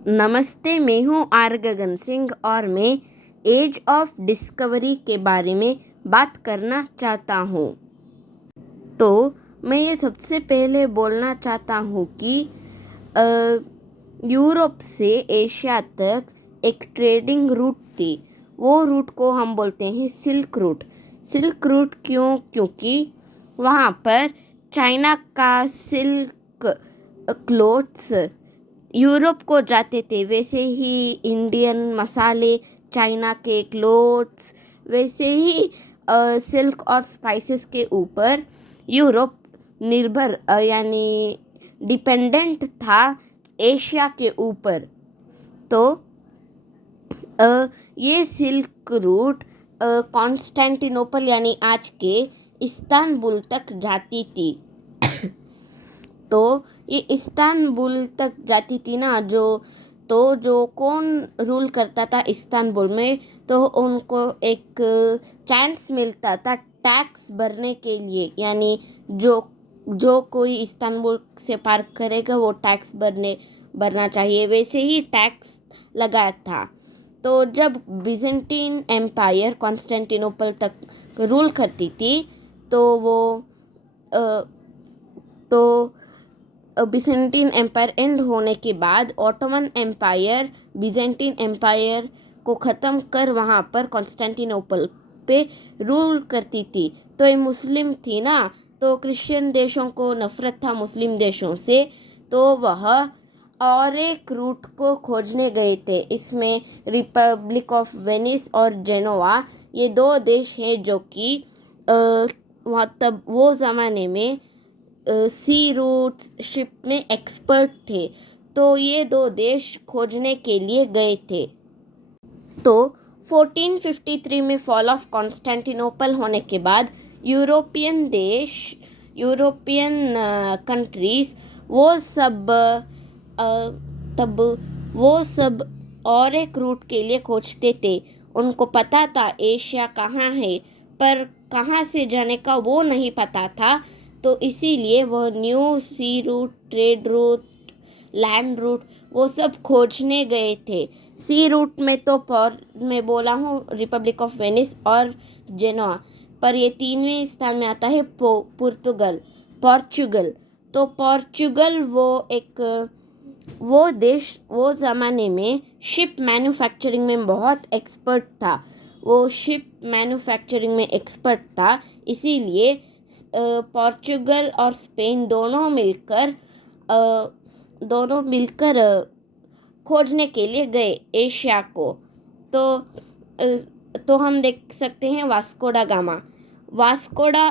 नमस्ते, मैं हूँ आर गगन सिंह और मैं एज ऑफ डिस्कवरी के बारे में बात करना चाहता हूँ। तो मैं ये सबसे पहले बोलना चाहता हूँ कि यूरोप से एशिया तक एक ट्रेडिंग रूट थी। वो रूट को हम बोलते हैं सिल्क रूट। सिल्क रूट क्यों? क्योंकि वहाँ पर चाइना का सिल्क क्लोथ्स यूरोप को जाते थे, वैसे ही इंडियन मसाले, चाइना के क्लोथ्स, वैसे ही सिल्क और स्पाइसेस के ऊपर यूरोप निर्भर यानी डिपेंडेंट था एशिया के ऊपर। तो ये सिल्क रूट कॉन्स्टेंटिनोपल यानी आज के इस्तांबुल तक जाती थी। तो ये इस्तांबुल तक जाती थी ना, जो कौन रूल करता था इस्तांबुल में, तो उनको एक चांस मिलता था टैक्स भरने के लिए, यानी जो जो कोई इस्तांबुल से पार करेगा वो टैक्स भरना चाहिए, वैसे ही टैक्स लगा था। तो जब बिजेंटीन एम्पायर कॉन्स्टेंटिनोपल तक रूल करती थी, तो वो अ, तो बिजेंटीन एम्पायर एंड होने के बाद ऑटोमन एम्पायर बिजेंटीन एम्पायर को ख़त्म कर वहाँ पर कॉन्स्टेंटिनोपल पे रूल करती थी। तो ये मुस्लिम थी ना, तो क्रिश्चियन देशों को नफ़रत था मुस्लिम देशों से, तो वह और एक रूट को खोजने गए थे। इसमें रिपब्लिक ऑफ वेनिस और जेनोवा, ये दो देश हैं जो कि वहाँ तब वो ज़माने में सी रूट्स शिप में एक्सपर्ट थे। तो ये दो देश खोजने के लिए गए थे। तो 1453 में फॉल ऑफ कॉन्स्टेंटिनोपल होने के बाद यूरोपियन कंट्रीज वो सब तब वो सब और एक रूट के लिए खोजते थे। उनको पता था एशिया कहाँ है, पर कहाँ से जाने का वो नहीं पता था। तो इसीलिए वह new sea route, trade route, land route वो सब खोजने गए थे। सी रूट में तो मैं बोला हूँ रिपब्लिक ऑफ वेनिस और जेनोआ, पर ये तीनवें स्थान में आता है पोर्चुगल। तो पोर्चुगल वो देश वो ज़माने में शिप मैन्युफैक्चरिंग में बहुत एक्सपर्ट था। वो शिप मैन्युफैक्चरिंग में एक्सपर्ट था, इसीलिए पोर्चुगल और स्पेन दोनों मिलकर खोजने के लिए गए एशिया को। तो हम देख सकते हैं वास्कोडा गामा। वास्कोडा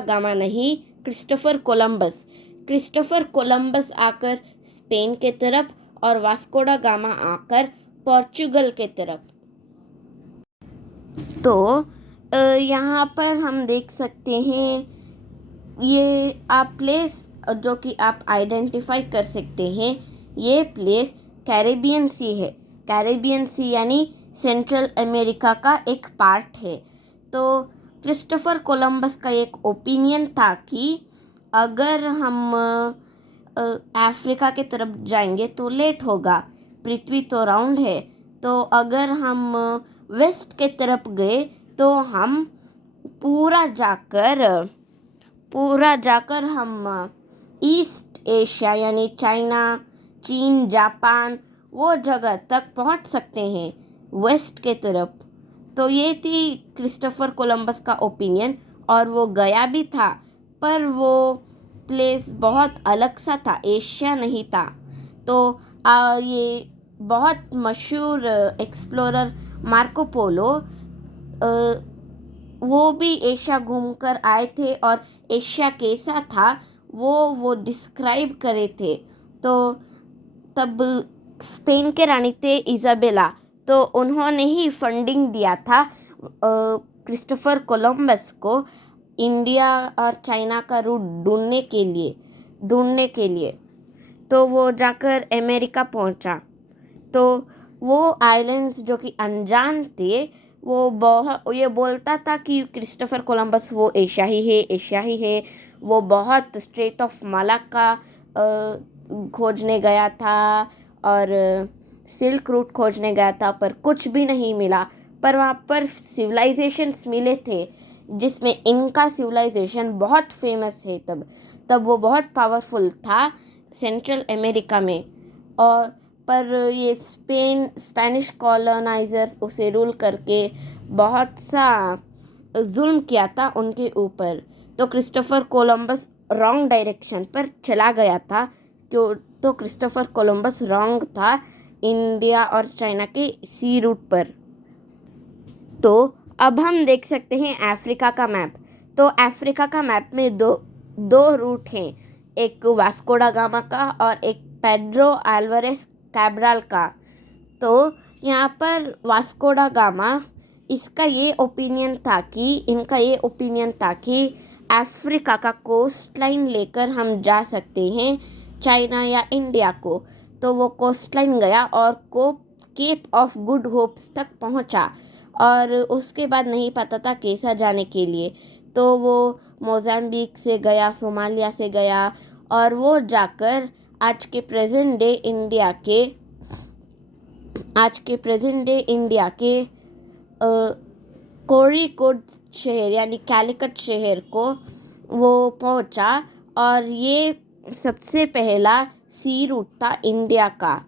गामा नहीं, क्रिस्टोफर कोलंबस आकर स्पेन के तरफ और वास्कोडा गामा आकर पोर्चुगल के तरफ। तो यहाँ पर हम देख सकते हैं ये आप प्लेस जो कि आप आइडेंटिफाई कर सकते हैं, ये प्लेस कैरेबियन सी है। कैरेबियन सी यानी सेंट्रल अमेरिका का एक पार्ट है। तो क्रिस्टोफर कोलंबस का एक ओपिनियन था कि अगर हम अफ्रीका के तरफ जाएंगे तो लेट होगा, पृथ्वी तो राउंड है। तो अगर हम वेस्ट के तरफ गए तो हम पूरा जाकर हम ईस्ट एशिया यानी चाइना, चीन, जापान वो जगह तक पहुंच सकते हैं वेस्ट के तरफ। तो ये थी क्रिस्टोफर कोलंबस का ओपिनियन, और वो गया भी था, पर वो प्लेस बहुत अलग सा था, एशिया नहीं था। तो ये बहुत मशहूर एक्सप्लोरर मार्को पोलो वो भी एशिया घूमकर आए थे, और एशिया कैसा था वो डिस्क्राइब करे थे। तो तब स्पेन के रानी थे इज़ाबेला, तो उन्होंने ही फंडिंग दिया था क्रिस्टोफर कोलंबस को इंडिया और चाइना का रूट ढूंढने के लिए। तो वो जाकर अमेरिका पहुंचा। तो वो आइलैंड्स जो कि अनजान थे, वो ये बोलता था कि क्रिस्टोफर कोलंबस वो एशिया ही है। वो बहुत स्ट्रेट ऑफ मलाक्का खोजने गया था और सिल्क रूट खोजने गया था, पर कुछ भी नहीं मिला। पर वहाँ पर सिविलाइजेशंस मिले थे, जिसमें इनका सिविलाइजेशन बहुत फेमस है। तब वो बहुत पावरफुल था सेंट्रल अमेरिका में। और पर ये स्पेनिश कॉलोनाइजर्स उसे रूल करके बहुत सा जुल्म किया था उनके ऊपर। तो क्रिस्टोफर कोलंबस रॉन्ग डायरेक्शन पर चला गया था। तो क्रिस्टोफर कोलंबस रॉन्ग था इंडिया और चाइना के सी रूट पर। तो अब हम देख सकते हैं अफ्रीका का मैप। तो अफ्रीका का मैप में दो रूट हैं, एक वास्को दा गामा का और एक पेड्रो अल्वारेस कैब्राल का। तो यहाँ पर वास्को दा गामा इनका ये ओपिनियन था कि अफ्रीका का कोस्ट लाइन लेकर हम जा सकते हैं चाइना या इंडिया को। तो वो कोस्ट लाइन गया और केप ऑफ गुड होप्स तक पहुंचा, और उसके बाद नहीं पता था कैसा जाने के लिए। तो वो मोज़ाम्बिक से गया, सोमालिया से गया, और वो जाकर आज के प्रेजेंट डे इंडिया के कोरिकोड शहर यानी कैलिकट शहर को वो पहुंचा। और ये सबसे पहला सी रूट था इंडिया का।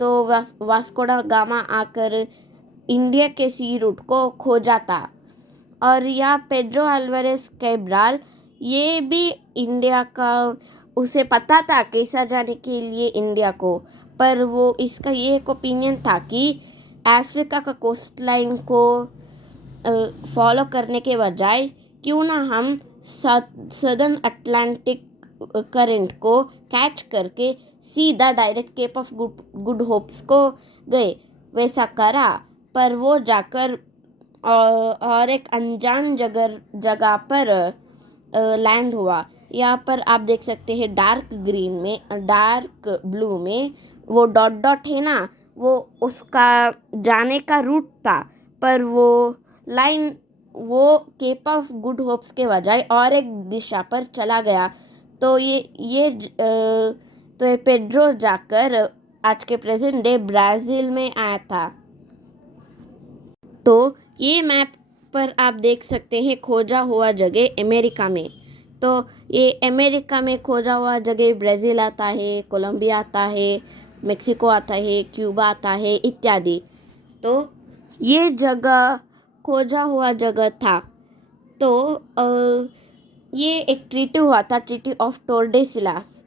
तो वास्को दा गामा आकर इंडिया के सी रूट को खोजा था। और यह पेड्रो अल्वारेस कैब्राल, ये भी इंडिया का, उसे पता था कैसा जाने के लिए इंडिया को, पर वो इसका ये एक ओपिनियन था कि अफ्रीका का कोस्ट लाइन को फॉलो करने के बजाय क्यों ना हम सदर्न अटलांटिक करंट को कैच करके सीधा direct Cape of Good Hopes को गए। वैसा करा, पर वो जाकर और एक अनजान जगह पर लैंड हुआ। यहाँ पर आप देख सकते हैं डार्क ब्लू में वो डॉट है ना, वो उसका जाने का रूट था। पर वो लाइन वो केप ऑफ गुड होप्स के बजाय और एक दिशा पर चला गया। तो ये पेड्रो जाकर आज के प्रेजेंट डे ब्राज़ील में आया था। तो ये मैप पर आप देख सकते हैं खोजा हुआ जगह अमेरिका में। तो ये अमेरिका में खोजा हुआ जगह ब्राज़ील आता है, कोलंबिया आता है, मेक्सिको आता है, क्यूबा आता है इत्यादि। तो ये जगह खोजा हुआ जगह था। तो ये एक ट्रीटी हुआ था, ट्रीटी ऑफ टोर्डेसिलास।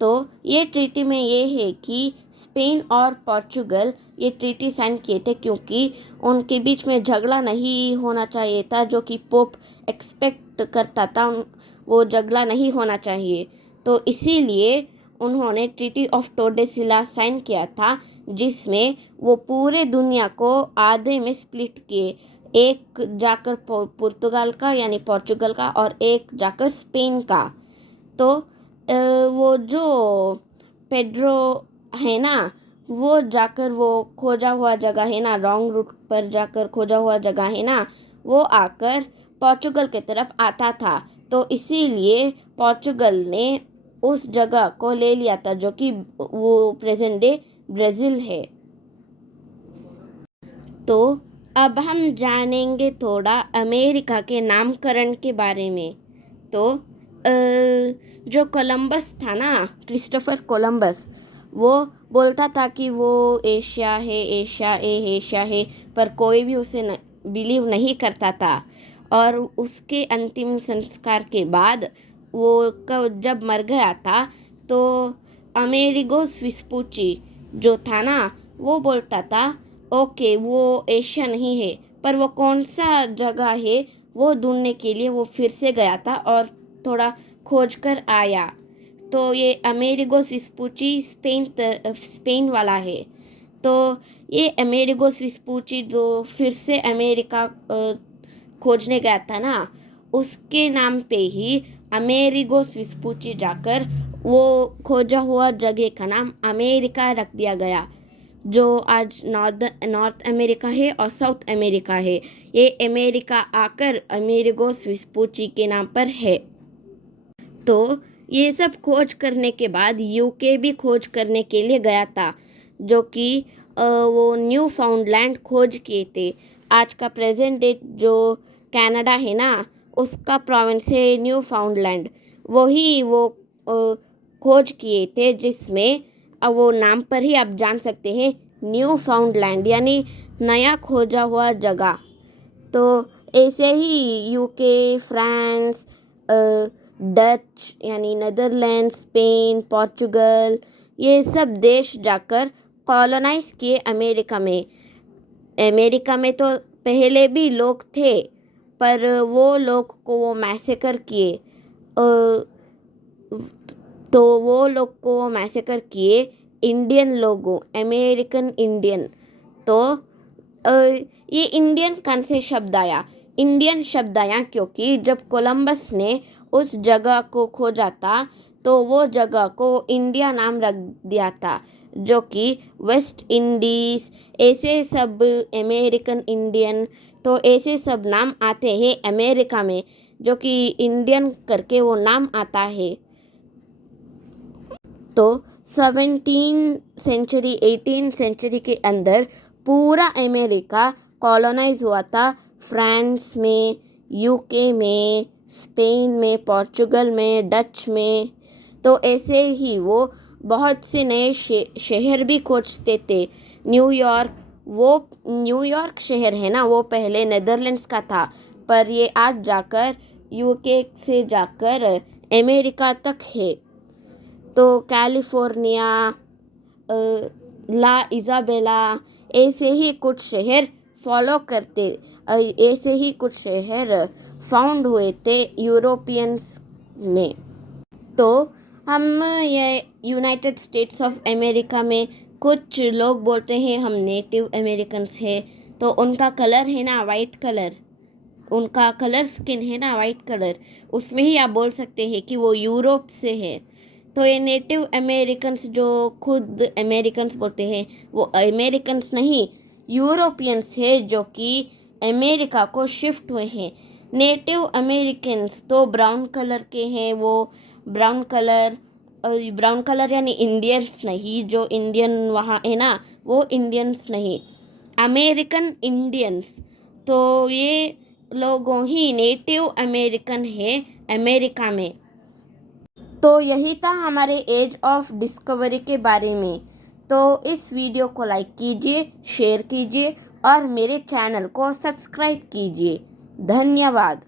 तो ये ट्रीटी में ये है कि स्पेन और पोर्चुगल ये ट्रीटी साइन किए थे, क्योंकि उनके बीच में झगड़ा नहीं होना चाहिए था, जो कि पोप एक्सपेक्ट करता था। वो झगड़ा नहीं होना चाहिए, तो इसीलिए उन्होंने ट्रीटी ऑफ टोर्डेसिलास साइन किया था, जिसमें वो पूरे दुनिया को आधे में स्प्लिट किए। एक जाकर पुर्तगाल का यानी पोर्चुगल का, और एक जाकर स्पेन का। तो वो जो पेड्रो है ना, वो जाकर वो खोजा हुआ जगह है ना, रॉन्ग रूट पर जाकर खोजा हुआ जगह है ना, वो आकर पोर्चुगल की तरफ आता था। तो इसीलिए पोर्चुगल ने उस जगह को ले लिया था, जो कि वो प्रेजेंट डे ब्राज़ील है। तो अब हम जानेंगे थोड़ा अमेरिका के नामकरण के बारे में। तो जो कोलंबस था ना, क्रिस्टोफर कोलंबस, वो बोलता था कि वो एशिया है, पर कोई भी उसे बिलीव नहीं करता था। और उसके अंतिम संस्कार के बाद वो जब मर गया था, तो अमेरिगोस वेस्पुची जो था ना, वो बोलता था ओके वो एशिया नहीं है, पर वो कौन सा जगह है वो ढूंढने के लिए वो फिर से गया था और थोड़ा खोज कर आया। तो ये अमेरिगोस वेस्पुची स्पेन वाला है। तो ये अमेरिगोस वेस्पुची जो फिर से अमेरिका खोजने गया था ना, उसके नाम पे ही अमेरिगोस वेस्पुची जाकर वो खोजा हुआ जगह का नाम अमेरिका रख दिया गया, जो आज नॉर्थ अमेरिका है और साउथ अमेरिका है। ये अमेरिका आकर अमेरिगोस वेस्पुची के नाम पर है। तो ये सब खोज करने के बाद यूके भी खोज करने के लिए गया था, जो कि वो न्यू फाउंडलैंड खोज किए थे। आज का प्रेजेंट डेट जो कनाडा है ना, उसका प्रोविंस है न्यू फाउंडलैंड। वही वो खोज किए थे, जिसमें वो नाम पर ही आप जान सकते हैं न्यू फाउंडलैंड यानी नया खोजा हुआ जगह। तो ऐसे ही यूके, फ्रांस, डच यानी नीदरलैंड, स्पेन, पोर्चुगल, ये सब देश जाकर कॉलोनाइज किए अमेरिका में। अमेरिका में तो पहले भी लोग थे, पर वो लोग को वो मैसेकर किए। तो वो लोग को वो मैसेकर किए इंडियन लोगों, अमेरिकन इंडियन। तो ये इंडियन कौन से शब्द आया? इंडियन शब्द आया क्योंकि जब कोलंबस ने उस जगह को खोजा था, तो वो जगह को इंडिया नाम रख दिया था, जो कि वेस्ट इंडीज़, ऐसे सब अमेरिकन इंडियन, तो ऐसे सब नाम आते हैं अमेरिका में, जो कि इंडियन करके वो नाम आता है। तो 17 सेंचुरी 18 सेंचुरी के अंदर पूरा अमेरिका कॉलोनाइज हुआ था। फ्रांस में, यूके में, स्पेन में, पोर्चुगल में, डच में। तो ऐसे ही वो बहुत से नए शहर भी खोजते थे। न्यूयॉर्क, वो न्यूयॉर्क शहर है ना, वो पहले नीदरलैंड्स का था, पर ये आज जाकर यूके से जाकर अमेरिका तक है। तो कैलिफोर्निया, ला इज़ाबेला, ऐसे ही कुछ शहर फॉलो करते, ऐसे ही कुछ शहर फाउंड हुए थे यूरोपियंस में। तो हम ये यूनाइटेड स्टेट्स ऑफ अमेरिका में कुछ लोग बोलते हैं हम नेटिव अमेरिकन्स हैं, तो उनका कलर है ना वाइट कलर, उनका कलर स्किन है ना वाइट कलर, उसमें ही आप बोल सकते हैं कि वो यूरोप से है। तो ये नेटिव अमेरिकन्स जो खुद अमेरिकन्स बोलते हैं, वो अमेरिकन्स नहीं, यूरोपियंस है, जो कि अमेरिका को शिफ्ट हुए हैं। नेटिव अमेरिकन्स तो ब्राउन कलर के हैं, वो ब्राउन कलर यानी इंडियंस नहीं, जो इंडियन वहाँ है ना, वो इंडियंस नहीं, अमेरिकन इंडियंस। तो ये लोगों ही नेटिव अमेरिकन है अमेरिका में। तो यही था हमारे एज ऑफ डिस्कवरी के बारे में। तो इस वीडियो को लाइक कीजिए, शेयर कीजिए और मेरे चैनल को सब्सक्राइब कीजिए। धन्यवाद।